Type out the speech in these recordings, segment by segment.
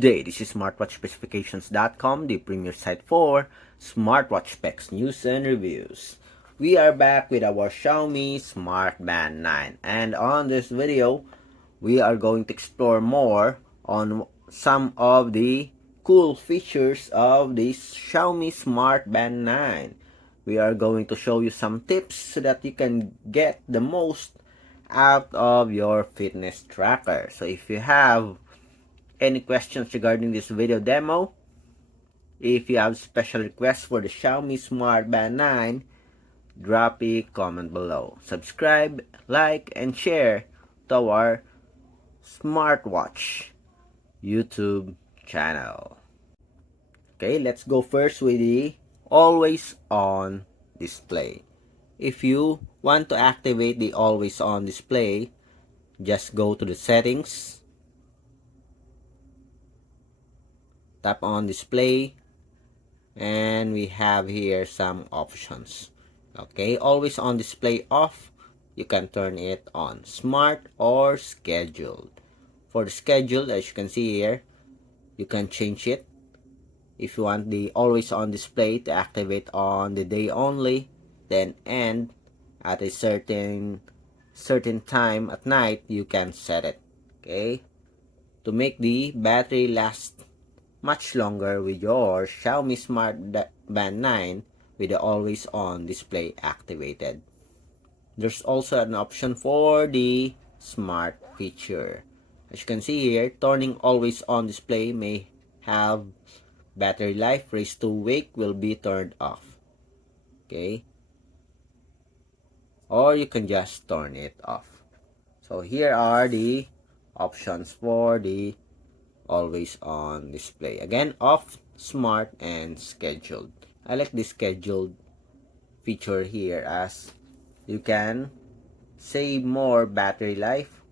Good day, this is smartwatchspecifications.com, the premier site for smartwatch specs, news, and reviews. We are back with our Xiaomi Smartband 9, and on this video, we are going to explore more on some of the cool features of this Xiaomi Smartband 9. We are going to show you some tips so that you can get the most out of your fitness tracker. So if you have any questions regarding this video demo, if you have special requests for the Xiaomi Smartband 9, drop a comment below. Subscribe, like, and share to our Smartwatch YouTube channel. Okay, let's go first with the always on display. If you want to activate the always on display, just go to the settings, tap on display, and we have here some options. Okay, always on display off, you can turn it on, smart or scheduled. For the scheduled, as you can see here, you can change it. If you want the always on display to activate on the day only, then end at a certain time at night, you can set it. Okay, to make the battery last much longer with your Xiaomi Smartband 9 with the always on display activated. There's also an option for the smart feature. As you can see here, turning always on display may have battery life, race to wake will be turned off. Okay, or you can just turn it off. So here are the options for the always on display. Again, off, smart, and scheduled. I like the scheduled feature here as you can save more battery life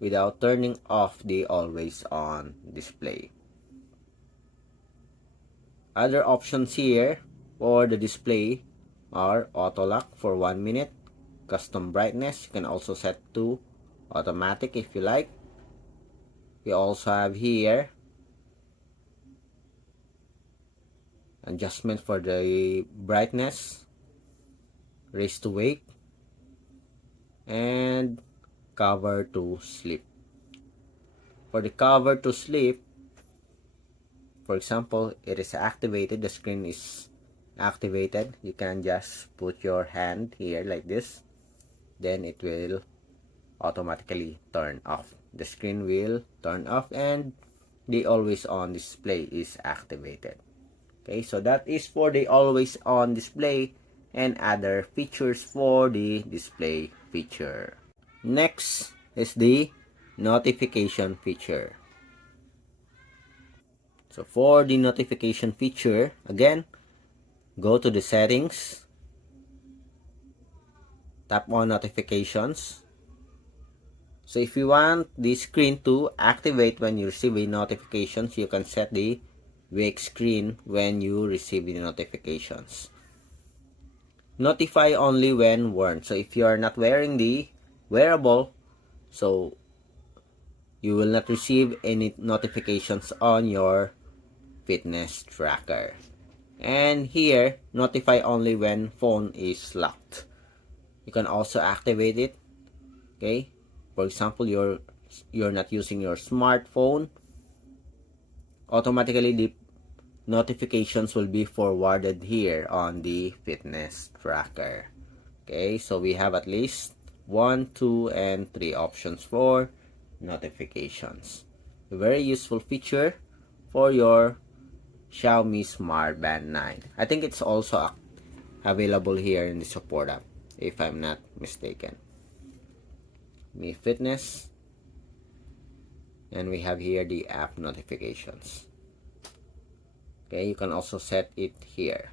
without turning off the always on display. Other options here for the display are auto lock for 1 minute, custom brightness, you can also set to automatic if you like. We also have here adjustment for the brightness, raise to wake, and cover to sleep. For the cover to sleep, for example, it is activated, the screen is activated, you can just put your hand here like this, then it will automatically turn off. The screen will turn off and the always on display is activated. Okay, so that is for the always on display and other features for the display feature. Next is the notification feature. So for the notification feature, again, go to the settings, tap on notifications. So if you want the screen to activate when you receive a notifications, you can set the wake screen when you receive the notifications. Notify only when worn. So if you are not wearing the wearable, so you will not receive any notifications on your fitness tracker. And here, notify only when phone is locked. You can also activate it. Okay, for example, you're not using your smartphone, automatically the notifications will be forwarded here on the fitness tracker. Okay, so we have at least 1, 2, and 3 options for notifications. A very useful feature for your Xiaomi Smartband 9. I think it's also available here in the support app, if I'm not mistaken. Mi Fitness, and we have here the app notifications. Okay, you can also set it here.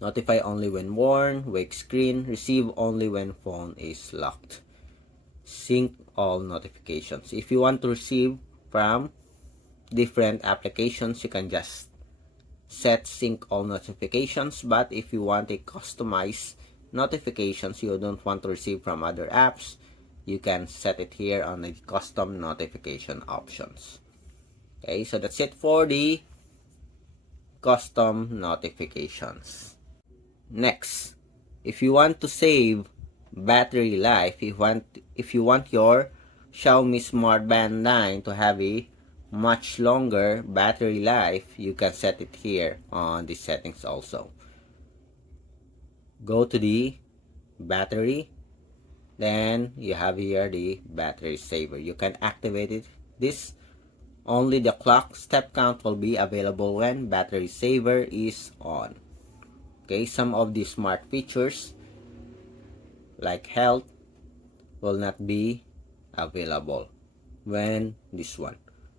Notify only when worn, wake screen, receive only when phone is locked. Sync all notifications. If you want to receive from different applications, you can just set sync all notifications, but if you want a customized notifications you don't want to receive from other apps, you can set it here on the custom notification options. Okay, so that's it for the custom notifications. Next, if you want to save battery life, if you want your Xiaomi Smartband 9 to have a much longer battery life, you can set it here on the settings also. Go to the battery, then you have here the battery saver. You can activate it. This only the clock step count will be available when battery saver is on. Okay, some of the smart features like health will not be available when this one.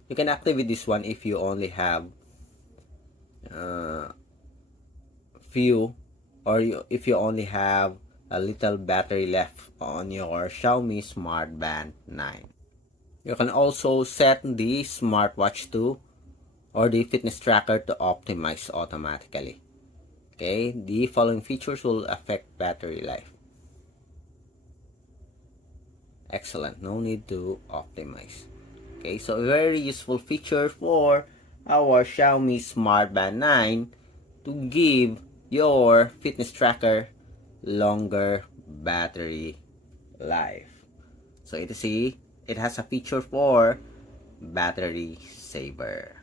You can activate this one if you only have few, or if you only have a little battery left on your Xiaomi Smartband 9. You can also set the smartwatch to or the fitness tracker to optimize automatically. Okay, the following features will affect battery life. Excellent, no need to optimize. Okay, so a very useful feature for our Xiaomi Smartband 9 to give your fitness tracker longer battery life. So it has a feature for battery saver.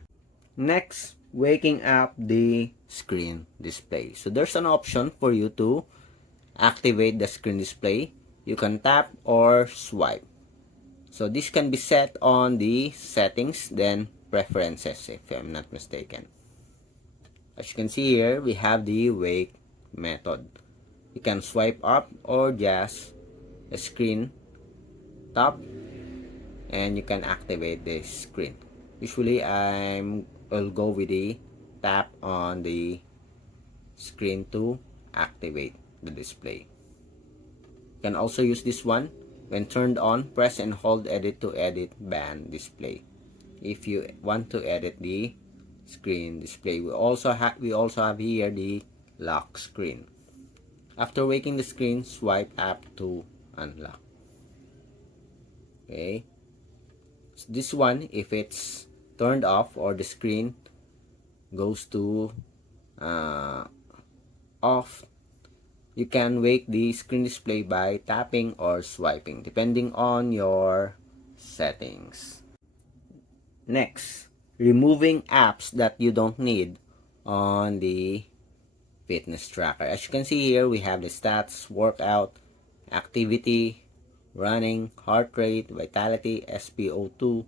Next, waking up the screen display. So there's an option for you to activate the screen display. You can tap or swipe. So this can be set on the settings, then preferences, if I'm not mistaken. As you can see here, we have the wake method. You can swipe up or just a screen tap, and you can activate the screen. Usually I'll go with the tap on the screen to activate the display. You can also use this one. When turned on, press and hold edit to edit band display. If you want to edit the screen display, we also have here the lock screen. After waking the screen, swipe up to unlock. Okay, so this one, if it's turned off or the screen goes to off, you can wake the screen display by tapping or swiping depending on your settings. Next, removing apps that you don't need on the fitness tracker. As you can see here, we have the stats, workout, activity, running, heart rate, vitality, SpO2.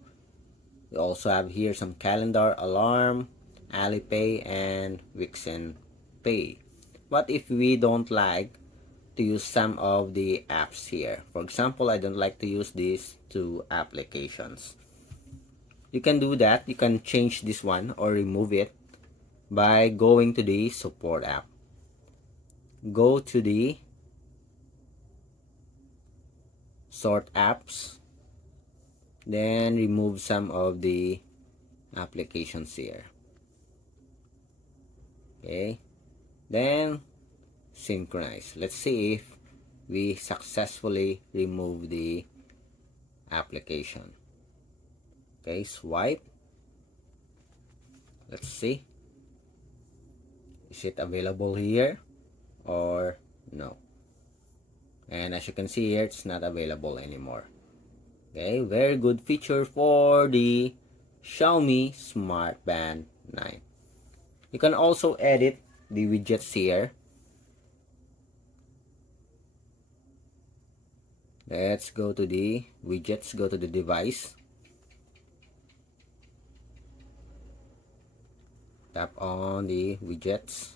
We also have here some calendar, alarm, Alipay, and Wixen Pay. What if we don't like to use some of the apps here? For example, I don't like to use these two applications. You can do that. You can change this one or remove it by going to the support app. Go to the sort apps, then remove some of the applications here. Okay, then synchronize. Let's see if we successfully remove the application. Okay, swipe. Let's see, is it available here or no? And as you can see here, it's not available anymore. Okay, very good feature for the Xiaomi Smartband 9. You can also edit the widgets here. Let's go to the widgets, go to the device. Tap on the widgets.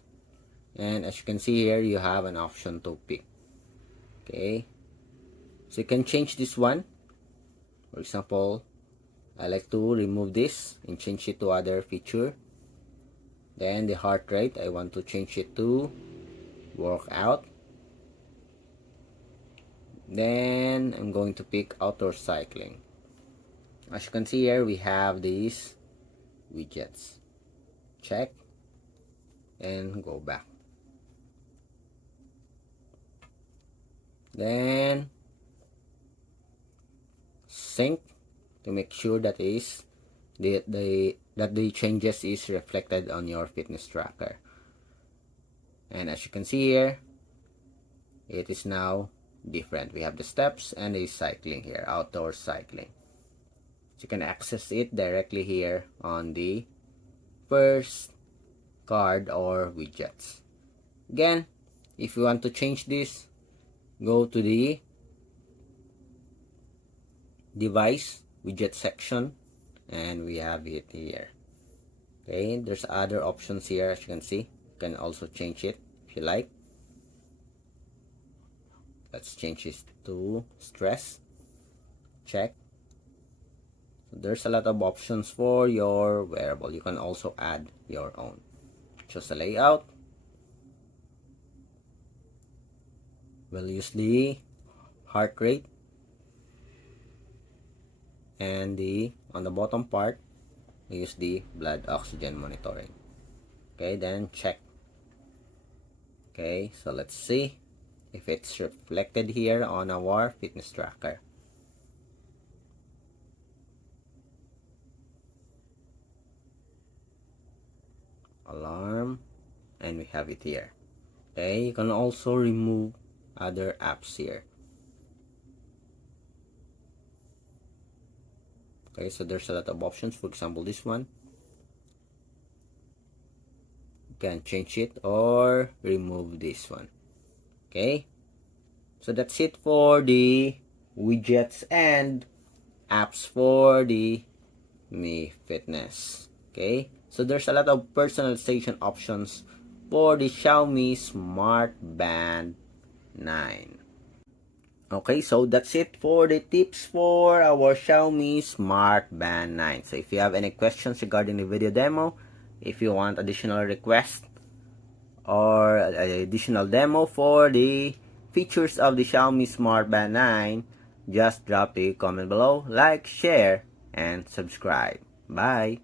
And as you can see here, you have an option to pick. Okay, so you can change this one. For example, I like to remove this and change it to other feature. Then the heart rate, I want to change it to workout. Then I'm going to pick outdoor cycling. As you can see here, we have these widgets. Check and go back. Then sync to make sure that is the that the changes is reflected on your fitness tracker. And as you can see here, it is now different. We have the steps and the cycling here, outdoor cycling. So you can access it directly here on the first card or widgets. Again, if you want to change this, go to the device widget section and we have it here. Okay, there's other options here. As you can see, you can also change it if you like. Let's change this to stress check. So there's a lot of options for your wearable. You can also add your own. Choose the layout. We'll use the heart rate, and on the bottom part we use the blood oxygen monitoring. Okay, then check. Okay, so let's see if it's reflected here on our fitness tracker. Alarm, and we have it here. Okay, you can also remove other apps here. Okay, so there's a lot of options. For example, this one, you can change it or remove this one. Okay, so that's it for the widgets and apps for the Mi Fitness. Okay, so there's a lot of personalization options for the Xiaomi Smartband 9. Okay, so that's it for the tips for our Xiaomi Smartband 9. So if you have any questions regarding the video demo, if you want additional requests or additional demo for the features of the Xiaomi Smartband 9, just drop the comment below, like, share, and subscribe. Bye!